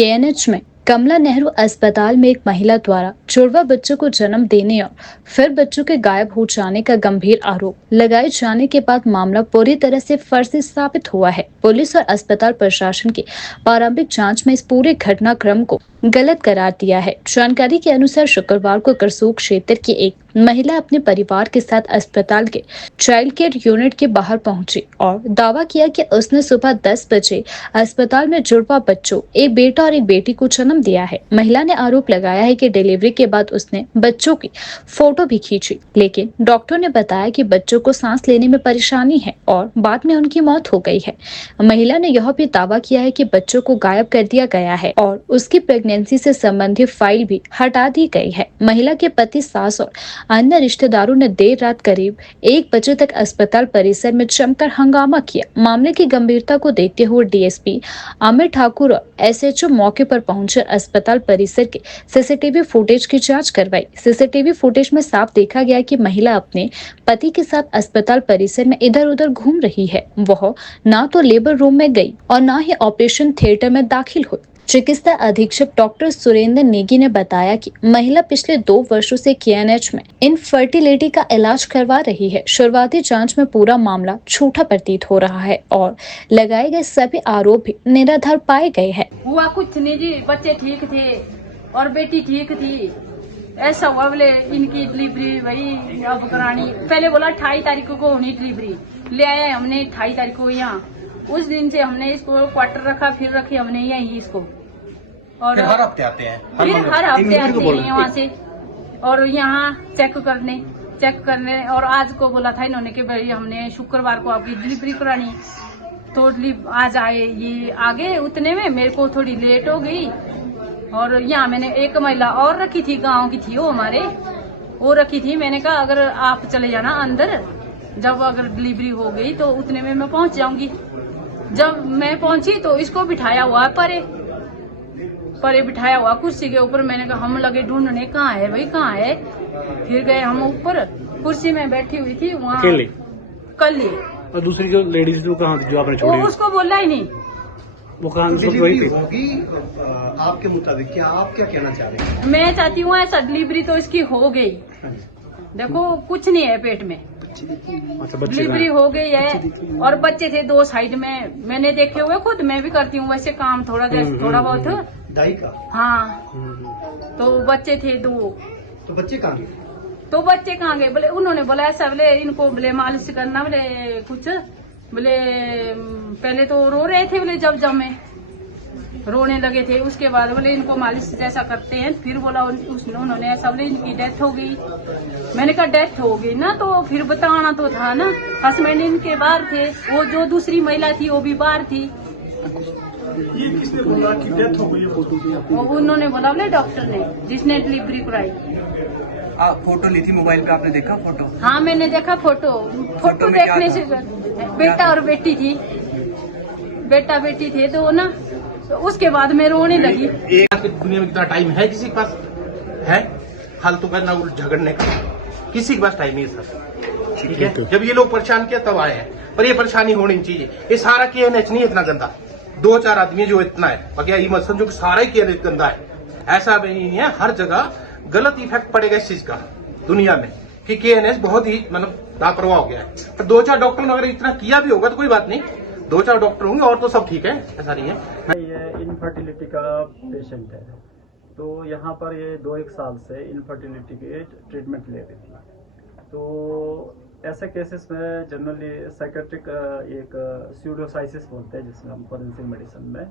KNH में कमला नेहरू अस्पताल में एक महिला द्वारा जुड़वा बच्चों को जन्म देने और फिर बच्चों के गायब हो जाने का गंभीर आरोप लगाए जाने के बाद मामला पूरी तरह से फर्जी साबित हुआ है। पुलिस और अस्पताल प्रशासन की प्रारंभिक जांच में इस पूरे घटनाक्रम को गलत करार दिया है। जानकारी के अनुसार शुक्रवार को करसूक क्षेत्र की एक महिला अपने परिवार के साथ अस्पताल के चाइल्ड केयर यूनिट के बाहर पहुंची और दावा किया कि उसने सुबह 10 बजे अस्पताल में जुड़वा बच्चों, एक बेटा और एक बेटी को जन्म दिया है। महिला ने आरोप लगाया है कि डिलीवरी के बाद उसने बच्चों की फोटो भी खींची, लेकिन डॉक्टर ने बताया कि बच्चों को सांस लेने में परेशानी है और बाद में उनकी मौत हो गई है। महिला ने यह भी दावा किया है कि बच्चों को गायब कर दिया गया है और उसकी प्रेगनेंसी से संबंधित फाइल भी हटा दी गई है। महिला के पति, सास और अन्य रिश्तेदारों ने देर रात करीब 1 बजे तक अस्पताल परिसर में जमकर हंगामा किया। मामले की गंभीरता को देखते हुए डीएसपी आमिर ठाकुर और एसएचओ मौके पर पहुंचे अस्पताल परिसर के सीसीटीवी फुटेज की जांच करवाई। सीसीटीवी फुटेज में साफ देखा गया कि महिला अपने पति के साथ अस्पताल परिसर में इधर उधर घूम रही है। वह ना तो लेबर रूम में गई और ना ही ऑपरेशन थिएटर में दाखिल हुई। चिकित्सा अधीक्षक डॉक्टर सुरेंद्र नेगी ने बताया कि महिला पिछले 2 वर्षों से केएनएच में इनफर्टिलिटी का इलाज करवा रही है। शुरुआती जांच में पूरा मामला झूठा प्रतीत हो रहा है और लगाए गए सभी आरोप भी निराधार पाए गए हैं। हुआ कुछ नहीं जी, बच्चे ठीक थे और बेटी ठीक थी। ऐसा हुआ बोले इनकी डिलीवरी वही अब करानी, पहले बोला 28 तारीख को होनी डिलीवरी, ले आए हमने 28 तारीख को यहाँ। उस दिन से हमने इसको क्वार्टर रखा, फिर रखी हमने यही इसको, और फिर हर हफ्ते आते हैं, फिर हर हफ्ते आते हैं यहाँ से और यहाँ चेक करने। और आज को बोला था इन्होंने कि भाई हमने शुक्रवार को आपकी डिलीवरी करानी, तो आज आए ये आगे। उतने में मेरे को थोड़ी लेट हो गई और यहाँ मैंने एक महिला और रखी थी, गांव की थी वो हमारे, वो रखी थी। मैंने कहा अगर आप चले जाना अंदर, जब अगर डिलीवरी हो गई तो उतने में मैं पहुंच जाऊंगी। जब मैं पहुंची तो इसको बिठाया हुआ परे बिठाया हुआ कुर्सी के ऊपर। मैंने कहा हम लगे ढूंढने, कहाँ है भाई कहाँ है। फिर गए हम ऊपर, कुर्सी में बैठी हुई थी वहाँ कल ही। और दूसरी जो लेडीज जो कहाँ जो आपने छोड़ी, वो उसको बोला ही नहीं। वो कहाँ होगी आपके मुताबिक? क्या आप क्या कहना चाह रहे हैं? मैं चाहती हूँ ऐसा डिलीवरी तो इसकी हो गई। देखो कुछ नहीं है पेट में, डिलीवरी हो गई है और बच्चे थे 2 साइड में, मैंने देखे हुए, खुद मैं भी करती हूँ वैसे काम थोड़ा बहुत दाई का। हाँ, तो बच्चे थे 2। तो बच्चे कहाँ गए? बोले उन्होंने बोला ऐसा, बोले इनको बोले मालिश करना, बोले कुछ, बोले पहले तो रो रहे थे, बोले जब मैं रोने लगे थे, उसके बाद बोले इनको मालिश जैसा करते हैं। फिर बोला उन्होंने ऐसा, बोले इनकी डेथ हो गई। मैंने कहा डेथ हो गई ना तो फिर बताना तो था ना। हस्बैंड इनके बाहर थे, वो जो दूसरी महिला थी वो भी बाहर थी। ये किसने बोला कि डेथ हो गई? फोटो उन्होंने बोला, बोले डॉक्टर ने, जिसने डिलीवरी कराई। फोटो ली थी मोबाइल पे, आपने देखा फोटो? हाँ मैंने देखा फोटो देखने से बेटा और बेटी थी, बेटा बेटी थे तो ना, तो उसके बाद मैं रोने लगी। आज की दुनिया में कितना टाइम है किसी के पास? है फालतू करना, झगड़ने का किसी के पास टाइम नहीं है सर। ठीक है, जब ये लोग परेशान किया तब आए हैं, पर ये परेशानी होनी चाहिए। ये सारा केएनएच नहीं है इतना गंदा, 2-4 आदमी जो इतना है, बाकी ये मत समझो कि सारा ही केएनएच गंदा है। ऐसा भी नहीं है, हर जगह गलत इफेक्ट पड़ेगा इस चीज का दुनिया में कि केएनएच बहुत ही मतलब लापरवाह हो गया है। पर 2-4 डॉक्टरों ने अगर इतना किया भी होगा तो कोई बात नहीं, 2-4 डॉक्टर होंगे और तो सब ठीक है, ऐसा नहीं है। ये इनफर्टिलिटी का पेशेंट है, तो यहाँ पर ये 2-1 साल से इनफर्टिलिटी के ट्रीटमेंट ले रही थी। तो ऐसे केसेस में जनरली साइकेट्रिक एक स्यूडोसाइसिस बोलते हैं जिसमें हम फॉरेंसिक मेडिसिन में,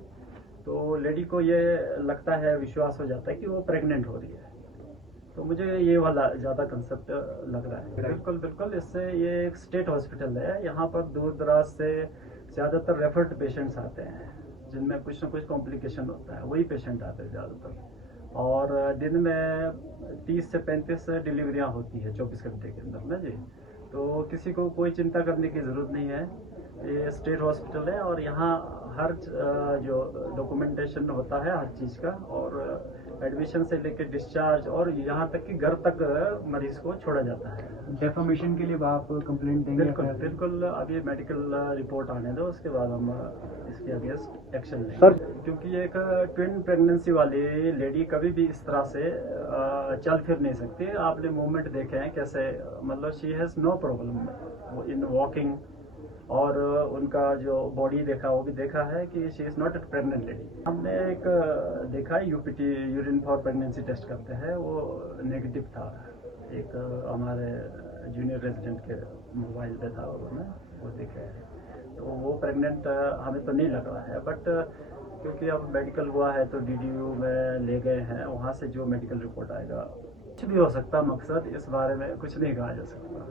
तो लेडी को ये लगता है, विश्वास हो जाता है कि वो प्रेग्नेंट हो रही है। तो मुझे ये वाला ज़्यादा कंसेप्ट लग रहा है। बिल्कुल इससे ये एक स्टेट हॉस्पिटल है, यहाँ पर दूर दराज से ज़्यादातर रेफर्ड पेशेंट्स आते हैं जिनमें कुछ ना कुछ कॉम्प्लिकेशन होता है, वही पेशेंट आते हैं ज़्यादातर। और दिन में 30 से 35 डिलीवरियाँ होती है 24 घंटे के अंदर ना जी। तो किसी को कोई चिंता करने की ज़रूरत नहीं है। ये स्टेट हॉस्पिटल है और यहाँ हर जो डॉक्यूमेंटेशन होता है हर चीज़ का, और एडमिशन से लेकर डिस्चार्ज और यहाँ तक कि घर तक मरीज को छोड़ा जाता है। डेफामेशन के लिए आप कंप्लेंट देंगे? बिल्कुल बिल्कुल, अभी मेडिकल रिपोर्ट आने दो, उसके बाद हम इसके अगेंस्ट एक्शन लेंगे। सर, क्योंकि एक ट्विन प्रेगनेंसी वाली लेडी कभी भी इस तरह से चल फिर नहीं सकती। आपने मूवमेंट देखे हैं कैसे, मतलब she has no problem in walking, और उनका जो बॉडी देखा वो भी देखा है कि she is not a pregnant lady. हमने एक देखा है UPT, urine for pregnancy test करते हैं, वो नेगेटिव था। एक हमारे जूनियर रेजिडेंट के मोबाइल पे था, उन्होंने वो देखा है, तो वो प्रेग्नेंट हमें तो नहीं लग रहा है, बट क्योंकि अब मेडिकल हुआ है तो डीडीयू में ले गए हैं, वहाँ से जो मेडिकल रिपोर्ट आएगा कुछ भी हो सकता। मकसद इस बारे में कुछ नहीं कहा जा सकता।